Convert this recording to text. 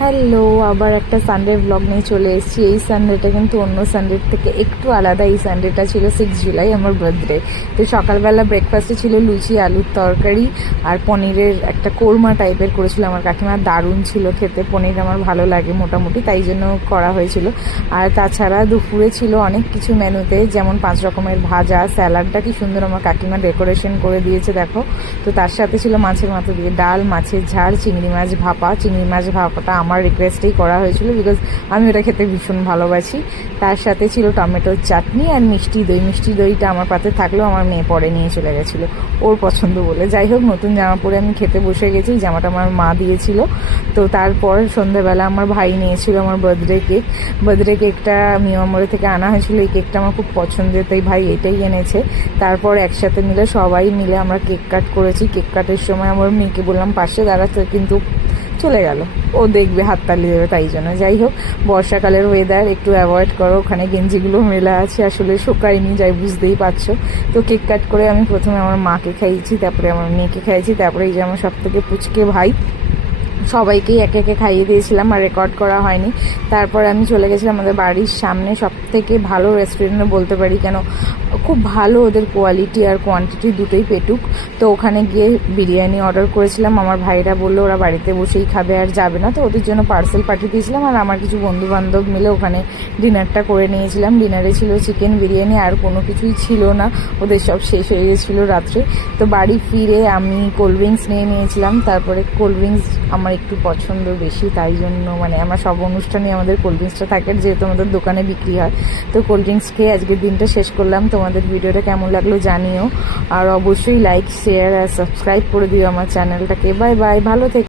Hello, আবার একটা Sunday blog নিয়ে চলে এসেছি। এই সানডেটা কিন্তু অন্য সানডের থেকে একটু আলাদা। এই সানডেটা ছিল 6 জুলাই, আমার বার্থডে। তো সকালবেলা ব্রেকফাস্টে ছিল লুচি, আলুর তরকারি আর পনিরের একটা কোরমা টাইপের করেছিল আমার কাকিমা। দারুণ ছিল খেতে, পনির আমার ভালো লাগে মোটামুটি, তাই জন্য করা হয়েছিল। আর তাছাড়া দুপুরে ছিল অনেক কিছু মেনুতে, যেমন 5 রকমের ভাজা, স্যালাডটা কি সুন্দর আমার কাকিমা ডেকোরেশন করে দিয়েছে দেখো। তো তার সাথে ছিল মাছের মাথা দিয়ে ডাল, মাছের ঝাল, চিংড়ি মাছ ভাপা। চিংড়ি মাছ ভাপাটা আমার রিকোয়েস্টেই করা হয়েছিল, বিকজ আমি ওটা খেতে ভীষণ ভালোবাসি। তার সাথে ছিল টমেটোর চাটনি আর মিষ্টি দই। মিষ্টি দইটা আমার পাতে থাকলেও আমার মেয়ে পরে নিয়ে চলে গেছিলো, ওর পছন্দ বলে। যাই হোক, নতুন জামা পরে আমি খেতে বসে গেছি। জামাটা আমার মা দিয়েছিল। তো তারপর সন্ধ্যাবেলা আমার ভাই নিয়েছিল আমার বার্থডে কেক। বার্থডে কেকটা মিয়ামরে থেকে আনা হয়েছিল। এই কেকটা আমার খুব পছন্দের, তাই ভাই এটাই এনেছে। তারপর একসাথে মিলে সবাই মিলে আমরা কেক কাট করেছি। কেক কাটের সময় আমার মেয়েকে বললাম পাশে দাঁড়াতে, কিন্তু চলে গেল, ও দেখবে হাততালি দেবে, তাই জন্য। যাই হোক, বর্ষাকালের ওয়েদার একটু অ্যাভয়েড করো। ওখানে গেঞ্জিগুলো মেলা আছে, আসলে শুকায়নি, যাই বুঝতেই পারছো। তো কেক কাট করে আমি প্রথমে আমার মাকে খাইয়েছি, তারপরে আমার মেয়েকে খাইয়েছি, তারপরে এই যে আমার সব থেকে পুচকে ভাই, সবাইকেই একে একে খাইয়ে দিয়েছিলাম, আর রেকর্ড করা হয়নি। তারপর আমি চলে গেছিলাম আমাদের বাড়ির সামনে সব থেকে ভালো রেস্টুরেন্টে বলতে পারি, কেন খুব ভালো ওদের কোয়ালিটি আর কোয়ান্টিটি দুটোই পেটুক। তো ওখানে গিয়ে বিরিয়ানি অর্ডার করেছিলাম। আমার ভাইরা বললো ওরা বাড়িতে বসেই খাবে আর যাবে না, তো ওদের জন্য পার্সেল পাঠিয়ে দিয়েছিলাম। আর আমার কিছু বন্ধু বান্ধব মিলে ওখানে ডিনারটা করে নিয়েছিলাম। ডিনারে ছিল চিকেন বিরিয়ানি, আর কোনো কিছুই ছিল না, ওদের সব শেষ হয়ে গেছিলো রাত্রে। তো বাড়ি ফিরে আমি কোল্ড ড্রিঙ্কস নিয়ে নিয়েছিলাম। তারপরে কোল্ড ড্রিঙ্কস আমার একটু পছন্দ বেশি, তাই জন্য আমরা সব অনুষ্ঠানে আমাদের কোল্ড ড্রিঙ্কসটা থাকে, যেহেতু আমাদের দোকানে বিক্রি হয়। তো কোল্ড ড্রিঙ্কস খেয়ে আজকের দিনটা শেষ করলাম। তোমাদের ভিডিওটা কেমন লাগলো জানিও, আর অবশ্যই লাইক, শেয়ার আর সাবস্ক্রাইব করে দিও আমার চ্যানেলটাকে। বাই বাই, ভালো থেকো।